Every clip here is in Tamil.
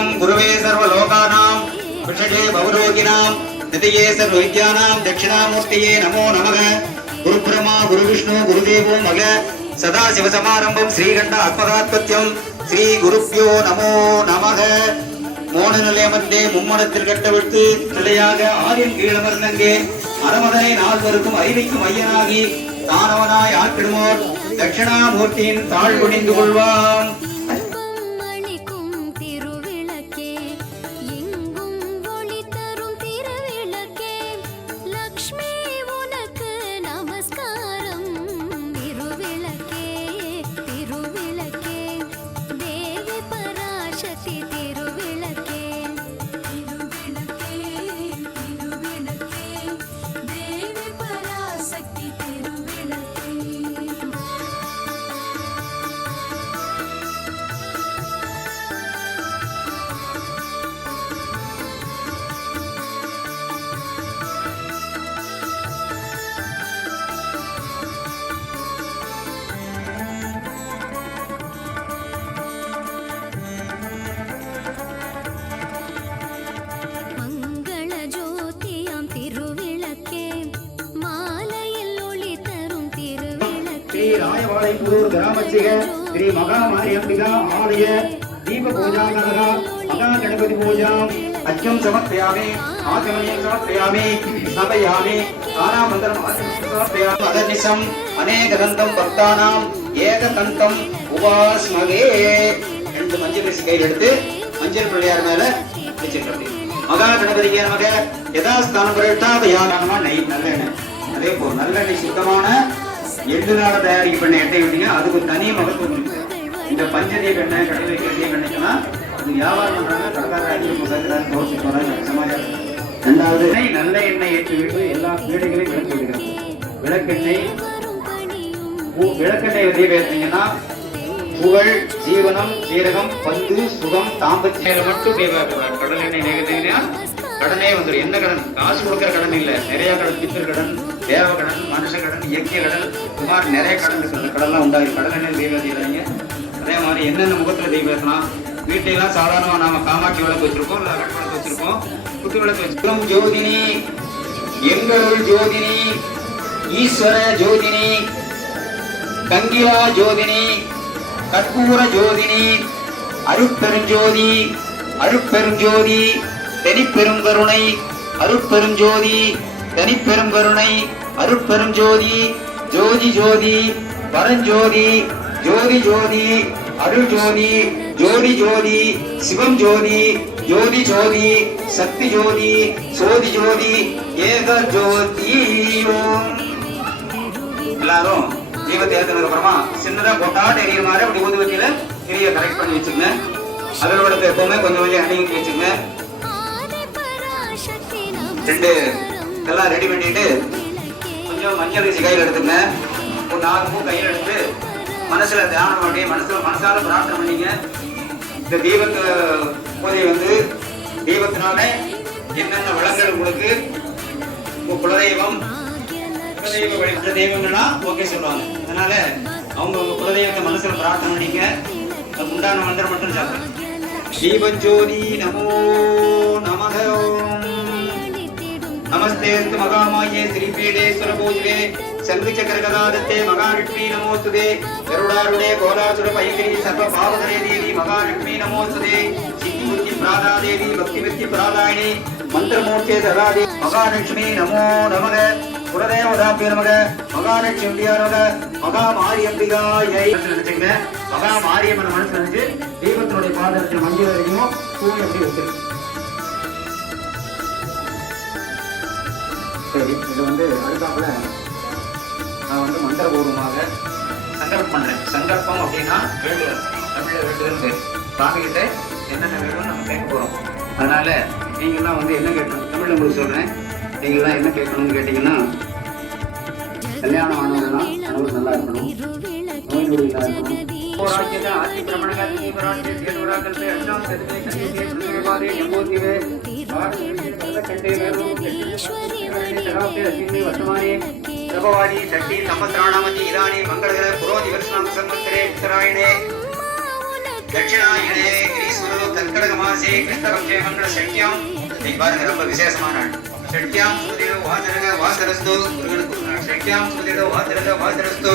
ஓம் குருவே சர்வலோகானாம் விஷஜே பவரோகிணாம் நிதியே சர்வவித்யானாம் தட்சிணாமூர்த்தியே நமோ நமக குரு பிரமா குரு விஷ்ணு குருதேவோ மக சதா சிவசமாரம்பம் ஸ்ரீகண்ட ஆத்மகாத்பத்தியம் ஸ்ரீ குருப்பியோ நமோ நமக மோன நிலையமர்ந்தே மும்மனத்தில் கட்டவிழ்த்து நிலையாக ஆதின் கீழமர்ந்தங்கே அறமதனை நால்வருக்கும் அறிவிக்கும் ஐயனாகி தானவனாய் ஆக்கிடுமோர் தட்சிணாமூர்த்தியின் தாழ் குனிந்து கொள்வான் ராயவாளைப்பூர் கிராமச்சிக ஸ்ரீ மகாமாரியம்பிகா ஆலய தீப பூஜா கனகா மகா கணபதி பூஜா. அச்சம் சமர்ப்பயாமி ஆச்சமனியம் சமர்ப்பயாமி ஸ்நாபயாமி தாராமந்திரம் சமர்ப்பயாமி. அதர்நிசம் அநேகதந்தம் பக்தானாம் ஏகதந்தம் உபாஸ்மகே ரெண்டு மஞ்சள் ரிசி கையில் எடுத்து மஞ்சள் பிள்ளையார் மேல வச்சுட்டு மகா கணபதிக்கு நமக யதாஸ்தானம் பிரட்டாபயானமா நெய் நல்லெண்ணெய். அதே போல் நல்லெண்ணெய் சுத்தமான எள்ளுனால தயாரிக்க பண்ண எண்ணெய் விட்டீங்க அதுக்கு தனி மகத்துவம் இந்த பஞ்சதீப எண்ணெய் கடலை கட்டிய தீப எண்ணெய்க்குன்னா இது வியாபாரம் பண்றாங்க கடற்கார அதிகம் முதல்கிறாங்க தோசை போறாங்க சமாளியா ரெண்டாவது எண்ணெய் நல்ல எண்ணெய் ஏற்றி விட்டு எல்லா வீடுகளையும் விளக்கு விடுகிறாங்க விளக்கெண்ணெய் விளக்கெண்ணெய் தீபம் புகழ் ஜீவனம் சீரகம் பந்து சுகம் தாம்பத்தியம். மட்டும் தீபம் கடல் எண்ணெய் நிகழ்த்தீங்கன்னா கடனே வந்துடும் என்ன கடன் காசு கொடுக்குற கடன் இல்ல. நிறைய கடன் பித்தர் கடன் தேவ கடன் மனுஷ கடன் இயற்கை கடன் சுமார் நிறைய கடன் இருக்கு. அந்த கடன்லாம் உண்டாகி கடன் என்ன தெய்வம் அதே மாதிரி என்னென்ன முகத்துல தெய்வம் ஏற்றலாம் வீட்டையெல்லாம் சாதாரணமா நாம காமாட்சி விளக்கு வச்சிருப்போம் இல்ல அரக்கு விளக்கு வச்சிருப்போம் குத்து விளக்கு வச்சிருக்கோம் ஜோதினி எங்களுள் ஜோதினி ஈஸ்வர ஜோதினி கங்கிலா ஜோதினி கற்பூர ஜோதினி அருட்பெருஞ்சோதி அருட்பெருஞ்சோதி தனி பெரும் கருணை அருட்பெரும் ஜோதி ஜோதி பரஞ்சோதி ஜோதி ஜோதி அருள் ஜோதி ஜோதி ஜோதி சிவம் ஜோதி ஜோதி ஜோதி சக்தி ஜோதி சோதி ஜோதி ஏக ஜோதி எல்லாரும் தீபத்தை ஏற்றினதுக்கு அப்புறமா சின்னதா கொட்டாட்டு எரியுற மாதிரி அப்படி ஊதி வச்சியில கரெக்ட் பண்ணி வச்சிருங்க அதோட எப்பவுமே கொஞ்சம் கொஞ்சம் அடி ஊற்றி ரெண்டு இதெல்லாம் எல்லாம் ரெடி பண்ணிட்டு கொஞ்சம் மஞ்சள் அரிசி கையில் எடுத்துங்க. ஒரு நாலு பூ கையில் எடுத்து மனசில் தியானம் பண்ணி மனசில் மனசால பிரார்த்தனை பண்ணிங்க. இந்த தீபத்து பூஜை வந்து தீபத்தினாலே என்னென்ன வளங்கள் உங்களுக்கு? உங்கள் குலதெய்வம் குலதெய்வ வழிபட்ட தெய்வங்கள்னா ஓகே சொல்லுவாங்க. அதனால அவங்க உங்கள் குலதெய்வத்தை மனசில் பிரார்த்தனை பண்ணிங்க. அதுக்கு உண்டான மந்திரம் மட்டும் சாப்பிடுங்க. தீபஜோதி நமோ நமக ஓம் நமஸ்தே மகாமாயே ஸ்ரீபீடே சுரபூஜிவே சங்கு சக்கர கதாதத்தே மகாலட்சுமி நமோஸ்துதே கருடாருடே கோலாசுர பைகிரி சர்வ பாவதரே தேவி மகாலட்சுமி நமோஸ்துதே சித்தி புத்தி பிராதா தேவி பக்தி வித்தி பிராதாயினி மந்திரமூர்த்தே சதாதி மகாலட்சுமி நமோ நமக குலதேவதாபிய நமக மகாலட்சுமி நமக மகா மாரியம்பிகாயை நினைச்சுங்க மகா மாரியம்மன் மனசு நினைச்சு தீபத்தினுடைய பாதத்தில் மஞ்சள் அடிக்கும் பூமி அப்படி வச்சிருக்கு சரி இது வந்து அடுத்தாப்புல நான் வந்து மந்திரபூர்வமாக சங்கல்பம் பண்றேன். சங்கல்பம் அப்படின்னா வேண்டுதல். தமிழில் வேண்டுதல் பேர் சுவாமி என்னென்ன வேணும்னு நம்ம கேட்க போகிறோம் அதனால் நீங்கள்லாம் வந்து என்ன கேட்கணும்? தமிழில் உங்களுக்கு சொல்கிறேன் நீங்கள்லாம் என்ன கேட்கணும்னு கேட்டிங்கன்னா கல்யாணம் ஆனவங்கலாம் கணவர் நல்லா இருக்கணும். நோய் நொடி இல்லாம இருக்கணும் ஆட்சி பிரமணகாதி தீபராட்சி தேவராகல்பே அண்ணாம் சதுமே கன்னியே பிரதிவாதே நம்போதிவே கண்டே வேணும் சகாப்தே பிரபவாடி சட்டி சம்பத்ராணாமதி இதானி மங்களகர புரோதி வருஷநாம சம்பத்ரே உத்தராயணே தட்சிணாயனே கிரீஸ்வரோ கர்க்கடக மாசே கிருஷ்ணபக்ஷே மங்கள சட்யம் பாருங்க ரொம்ப விசேஷமான நாள் சுதிரோ வாசரக வாசரஸ்து முருகனுக்கு சுதிரோ வாசரக வாசரஸ்து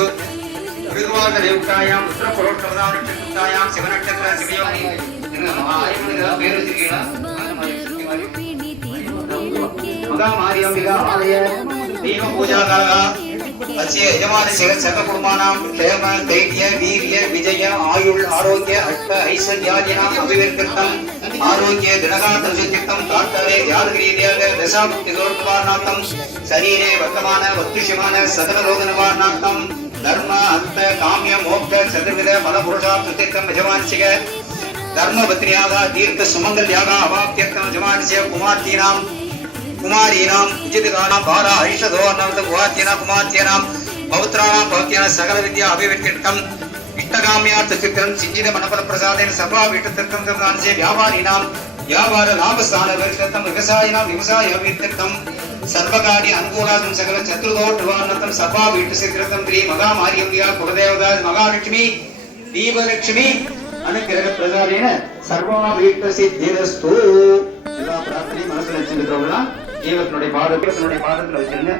உத்தர பரோட்சமதான சிவநட்சத்திர சிவயோகி பேர் வச்சிருக்கீங்களா ಗಂಗಾ ಮಾರಿ ಅಂಬಿಗಾ ಆಲಯ ನೀನು ಪೂಜಾಗಾಗ ಅಸ್ಯ ಯಜಮಾನಸ್ಯ ಸಕಕುಟುಂಬಾನಾಂ ಕ್ಷೇಮ ಧೈರ್ಯ ವೀರ್ಯ ವಿಜಯ ಆಯುಳ್ ಆರೋಗ್ಯ ಅಷ್ಟ ಐಶ್ವರ್ಯಾದಿನ ಅಭಿವೃದ್ಧಿರ್ಥಂ ಆರೋಗ್ಯ ದಿನಗಾತ ಸಿದ್ಧಿರ್ಥಂ ಕಾರ್ತವೆ ಯಾದಗಿರಿಯಾಗ ದಶಾಭುಕ್ತಿ ಗೌರವಾರ್ನಾಥಂ ಶರೀರೆ ವರ್ತಮಾನ ವಸ್ತುಷ್ಯಮಾನ ಸಕಲ ರೋಗ ನಿವಾರಣಾರ್ಥಂ ಧರ್ಮ ಅಂತ ಕಾಮ್ಯ ಮೋಕ್ಷ ಚತುರ್ವಿಧ ಫಲ ಪುರುಷಾರ್ಥ ಸಿದ್ಧಿರ್ಥಂ ಯಜಮಾನಸ್ಯ धर्मपत्न्याः तीर्थसुमङ्गल्याः अवाप्त्यर्थं यजमानस्य कुमार्तीनां குமாரீனாம் உஜிதகானாம் பாரா ஐஷதோர்ணாம் குவாத்தியனா குமார்த்தியனாம் பௌத்ராணாம் பௌத்தியான சகல வித்யா அபிவிற்கிற்கம் இஷ்டகாமியா திருத்திரம் சிஞ்சித மனபல பிரசாதேன சபா வீட்டு திருத்தம் திருநான்சே வியாபாரினாம் வியாபார லாபஸ்தான விருத்தம் விவசாயினாம் விவசாய அபிவிற்கிற்கம் சர்வகாரிய அனுகூலாதம் சகல சத்ருதோட் நிவாரணத்தம் சபா வீட்டு சித்திரத்தம் ஸ்ரீ மகா மாரியம்பியா குலதேவதா மகாலட்சுமி தீபலட்சுமி அனுகிரக பிரசாரேன சர்வமா வீட்டு சித்திரஸ்து எல்லா பிரார்த்தனையும் மனசுல வச்சுருக்கிறவங்களாம் ஜீவத்தினுடைய பாத தேவத்தினுடைய பாதத்துல வச்சிருங்க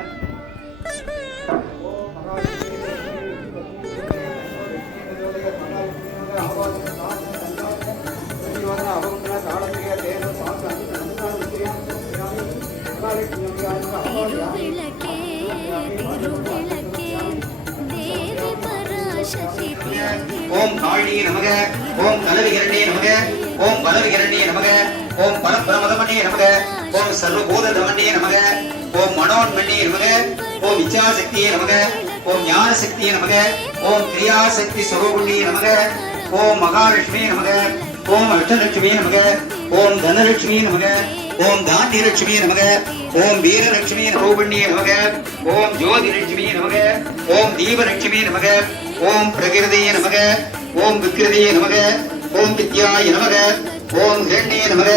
ஓம் காழியே நமக ஓம் கலவிகரண்டே நமக ஓம் பலவிகரண்டே நமக ஓம் பரபிரமதமண்டே நமக ஓம் சர்வபூத தமண்டியே நமக ஓம் மனோன்மண்டே நமக ஓம் இச்சாசக்தியே நமக ஓம் ஞான சக்தியே நமக ஓம் கிரியாசக்தி ஸ்வரூபிணியே நமக ஓம் மகாலட்சுமியே நமக ஓம் அஷ்டலட்சுமி நமக ஓம் தனலட்சுமியே நமக ஓம் தாண்டியலட்சுமி நமக ஓம் வீரலட்சுமியே ரூபிணியே நமக ஓம் ஜோதிலட்சுமி நமக ஓம் தீபலட்சுமியே நமக ஓம் பிரகிருதியே நமக ஓம் விக்கிருதியே நமக ஓம் வித்யாய நமக ஓம் ஹிரண்யே நமக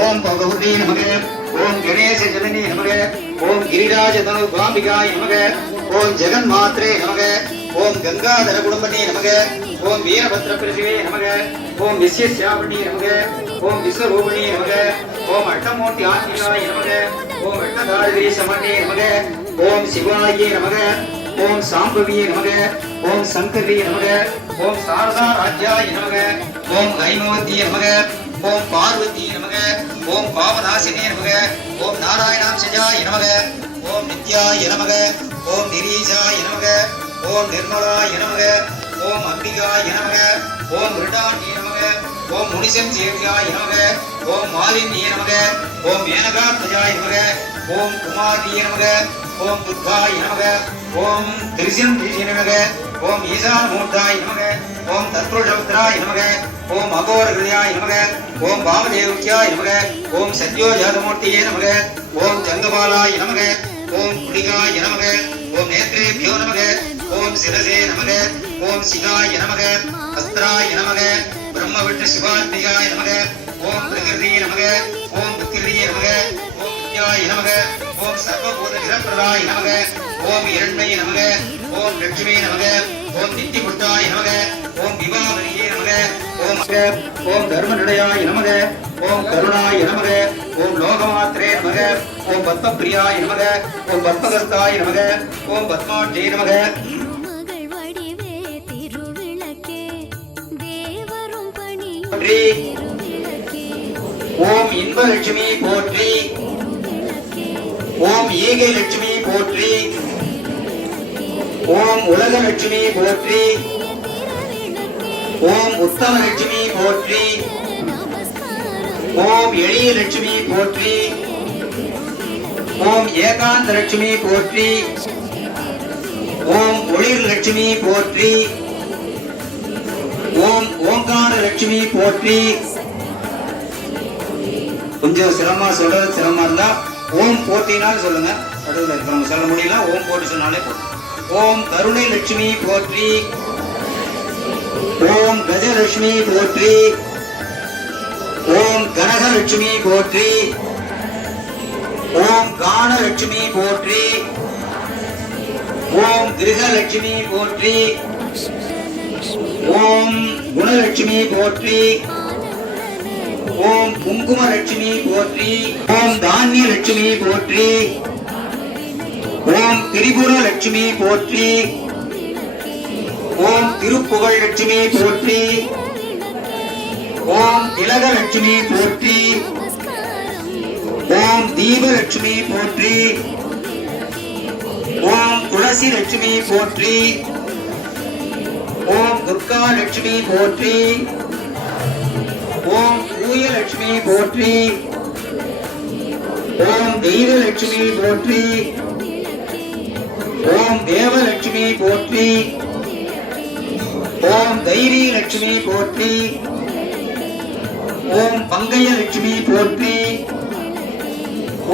ஓம் பகவதி நமக ஓம் கணேச ஜனனி நமக ஓம் கிரிராஜ தனு பாம்பிகாய நமக ஓம் ஜெகன் மாத்ரே நமக ஓம் கங்காதர குடும்பனே நமக ஓம் வீரபத்ர பிரசிவே நமக ஓம் விஸ்யஸ்யாமணி நமக ஓம் விஸ்வரூபணி நமக ஓம் அட்டமூர்த்தி ஆத்மிகாய் நமக ஓம் அட்டதாரி சமணே நமக ஓம் சிவாயே நமக ஓம் சாம்பவியே நமக ஓம் சங்கரி நமக ஓம் சாரதா ராஜ்யாய நமக ஓம் கைமவத்தியே நமக ஓம் பார்வதி நமக ஓம் பாவநாசினே நமக ஓம் நாராயணாம் நாராயணாம்சஜாய நமக ஓம் நித்யாய நமக ஓம் நிரீஷாய நமக ஓம் நிர்மலாய நமக ஓம் அம்பிகாய நமக ஓம் மிருடாண்யே நமக ஓம் முனிசம் சேவியாய நமக ஓம் மாலின்யே நமக ஓம் மேனகா மேனகாத்மஜாய நமக ஓம் குமாரியே நமக ஓம் துர்காய நமக ஓம் திரிசம் திரிசி நமக ஓம் ஈசானமூர்த்தாய் நமக ஓம் தத்புருஷபத்ராய நமக ஓம் அகோரகிருதியாய நமக ஓம் வாமதேவியாய நமக ஓம் சத்யோஜாதமூர்த்தியே நமக ஓம் ஜங்கபாலாய் நமக ஓம் குடிகாய நமக ஓம் நேத்ரேபியோ நமக ஓம் சிரசே நமக ஓம் சிகாய நமக அஸ்திராய நமக பிரம்ம விஷ்ணு சிவாத்மிகாய நமக ஓம் பிரகிருதி நமக ஓம் புத்திரியே நமக ஓம் வித்யாய நமக ஓம் சர்வபூத நிரப்பிரதாய நமக ஓம் இரண்மய நமக ஓம் லட்சுமி நமக ஓம் நித்திபுட்டாய நமக ஓம் விவாவரியே நமக ஓம் ஓம் தர்மநிலையாய நமக ஓம் கருணாய நமக ஓம் லோகமாத்திரே நமக ஓம் பத்மபிரியாய நமக ஓம் பத்மகஸ்தாய நமக ஓம் பத்மாட்சே நமக ஓம் இன்பலட்சுமி போற்றி ஓம் ஈகை லட்சுமி போற்றி. ஓம் உலகலட்சுமி போற்றி. ஓம் உத்தம லட்சுமி போற்றி. ஓம் எளிய லட்சுமி போற்றி. ஓம் ஏகாந்த லட்சுமி போற்றி. ஓம் ஒளிர் லட்சுமி போற்றி. ஓம் ஓங்கார லட்சுமி போற்றி. கொஞ்சம் சிரமமா சொல்றது சிரமமா இருந்தா ஓம் போட்டினாலும் சொல்லுங்க. இப்போ நம்ம சொல்ல முடியல ஓம் போட்டு சொன்னாலே போதும். ஓம் கருணை லட்சுமி போற்றி. ஓம் கஜலட்சுமி போற்றி. ஓம் கனகலட்சுமி போற்றி. ஓம் கானலட்சுமி போற்றி. ஓம் கிரகலட்சுமி போற்றி. ஓம் குணலட்சுமி போற்றி. ஓம் குங்குமலட்சுமி போற்றி ஓம் தானிய லட்சுமி போற்றி ஓம் திரிபுர லட்சுமி போற்றி ஓம் திருப்புகழ் லட்சுமி போற்றி ஓம் திலகலட்சுமி போற்றி ஓம் தீபலட்சுமி போற்றி ஓம் துளசி லட்சுமி போற்றி ஓம் துர்கா லட்சுமி போற்றி ஓம் பூயலட்சுமி போற்றி. ஓம் தெய்வலட்சுமி போற்றி. ஓம் தேவலட்சுமி போற்றி. ஓம் தைரிய லட்சுமி போற்றி. ஓம் பங்கைய லட்சுமி போற்றி.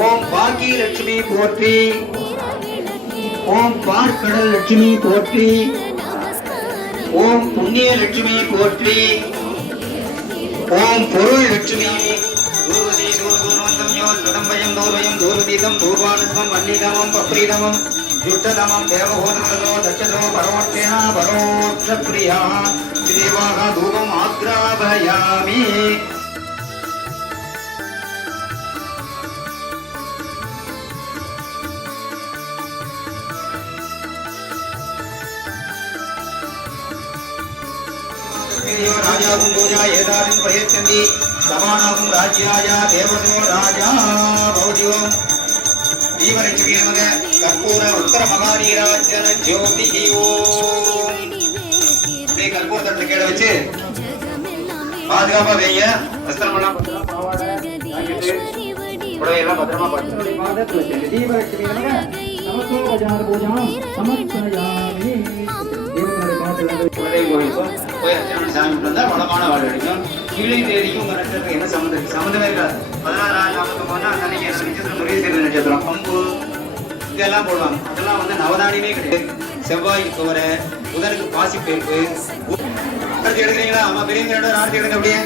ஓம் பாக்கிய லட்சுமி போற்றி. ஓம் பார்க்கடல் லட்சுமி போற்றி. ஓம் புண்ணிய லட்சுமி போற்றி. ஓம் பொருள். லட்சுமி தூர்வதி தூர்வந்தம் யோ ததம்பயம் தூர்வயம் தூர்வதீதம் தூர்வானுதம் வன்னிதமம் பப்ரீதமம் துர்த்ததமம் தேவகோதமோ தச்சதோ பரோட்சேனா பரோட்ச பிரியா ஸ்ரீவாக தூபம் ஆக்ராபயாமி. ராஜாவும் பூஜா ஏதாரும் பிரயச்சந்தி சமானாகும் ராஜ்யாய தேவதோ ராஜா பௌதியோம் தீவலட்சுமி நமக கற்பூர உத்தர மகாநீராஜன ஜோதி ஓம் அப்படியே கற்பூர தட்டு கேட வச்சு பாதுகாப்பா வைங்க. வஸ்திரம் எல்லாம் பத்திரமா பாவாடை, பத்திரமா தீபலட்சுமி நமக நமசோ பூஜாம் தேவனுடைய கோயிலுக்கும் போய் அர்ச்சனை வளமான வாழ் கிடைக்கும் கீழே தேதிக்கும் நட்சத்திரம் என்ன சம்மந்தம் சம்மந்தமே இருக்காது பதினாறாம் அந்த அன்னைக்கு நட்சத்திரம் நட்சத்திரம் பம்பு இதெல்லாம் போடுவாங்க அதெல்லாம் வந்து நவதானியமே கிடையாது செவ்வாய்க்கு துவர புதனுக்கு பாசி பேர்ப்பு ஆரத்தி எடுக்கிறீங்களா ஆமா பெரியவங்க ஆரத்தி எடுங்க அப்படியே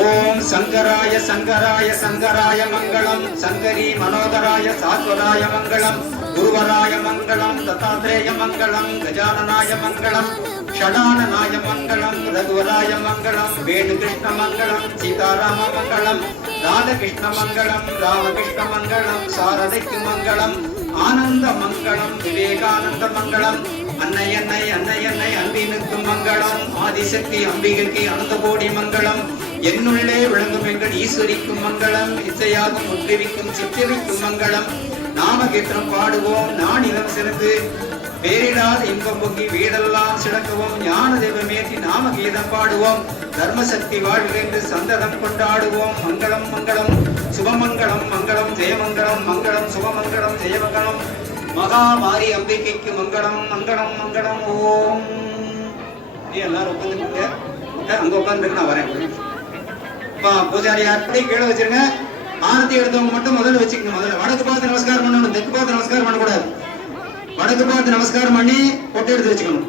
ஓம் சங்கராய சங்கராய சங்கராய மங்களம். சங்கரி மனோதராய சாத்வராய மங்களம். குருவராய மங்களம் தத்தாத்ரேய மங்களம் கஜானநாய மங்களம் ஷடானநாய மங்களம் ரகுவராய மங்களம் வேணுகிருஷ்ண மங்களம் சீதாராம மங்களம் ராதகிருஷ்ண மங்களம் ராமகிருஷ்ண மங்களம் சாரதைக்கு மங்களம் ஆனந்த மங்களம் விவேகானந்த மங்களம் அன்னை அன்னை அன்னை அன்னை அன்பினுக்கு மங்களம் ஆதிசக்தி அம்பிகைக்கு அனந்த கோடி மங்களம் என்னுள்ளே விளங்கும் எங்கள் ஈஸ்வரிக்கும் மங்களம் இசையாகும் உத்ரிவிக்கும் சித்திரிக்கும் மங்களம் நாமகீர்த்தனம் பாடுவோம் நான் இளம் சிறந்து பேரிடாத இன்பம் பொங்கி வீடெல்லாம் சிறக்குவோம் ஞான தெய்வமேற்றி நாம கீதம் பாடுவோம். தர்மசக்தி வாழ்கின்ற சந்ததம் கொண்டாடுவோம். மங்களம் மங்களம். சுபமங்கலம் மங்களம். ஜெயமங்கலம் மங்களம் சுபமங்கலம் ஜெயமங்களம் மகாமாரி அம்பிகைக்கு மங்களம் மங்களம் மங்களம். ஓம். நீ எல்லாரும் உட்காந்துருங்க அங்க உட்காந்துருக்கு நான் வரேன். பூஜாரி அப்படியே கீழே வச்சிருங்க. ஆரத்தி எடுத்தவங்க மட்டும் முதல்ல வச்சுக்கணும். முதல்ல வடக்கு பார்த்து நமஸ்காரம் பண்ணணும் தெற்கு பார்த்து நமஸ்காரம் பண்ணக்கூடாது. வடக்கு பார்த்து நமஸ்காரம் பண்ணி பொட்டு எடுத்து வச்சுக்கணும்.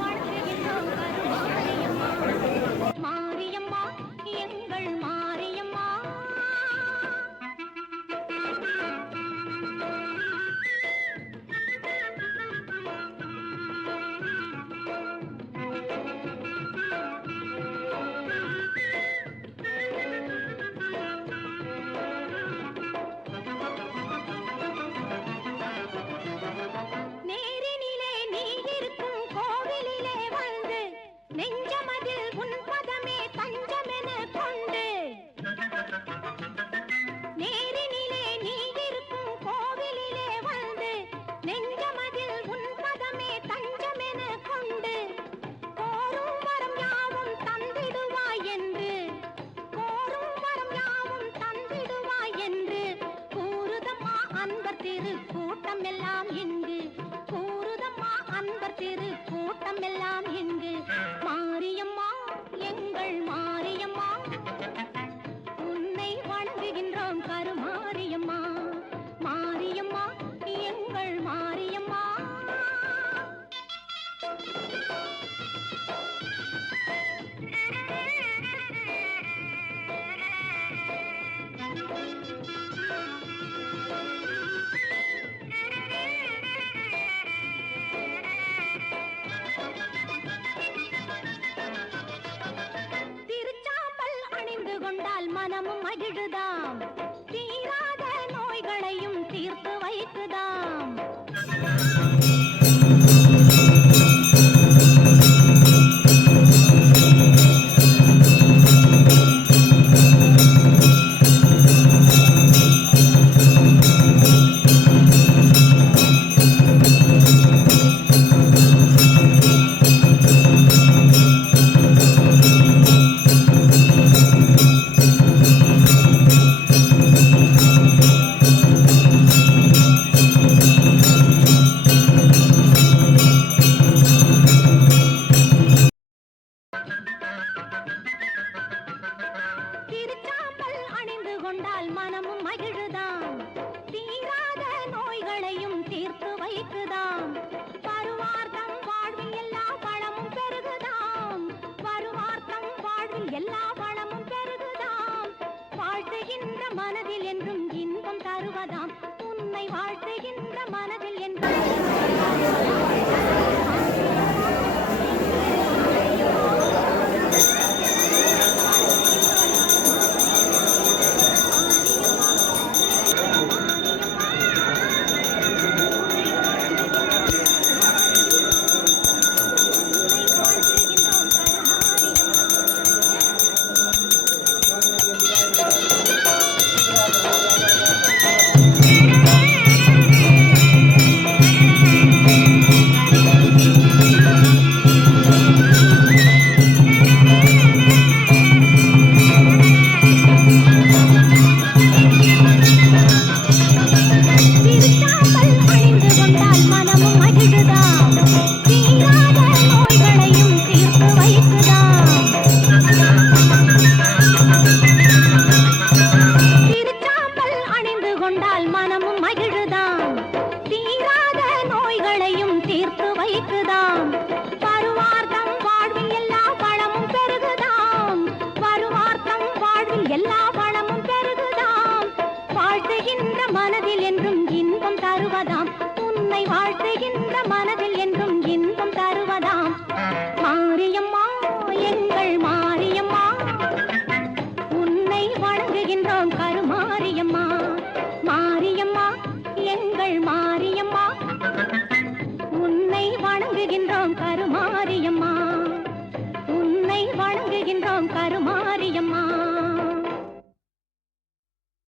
திருக்கூட்டம் எல்லாம் மனமும் மகிழுதாம் தீராத நோய்களையும் தீர்த்து வைக்குதாம் உன்னை வாழ்த்துகின்ற மனதில் என்றும்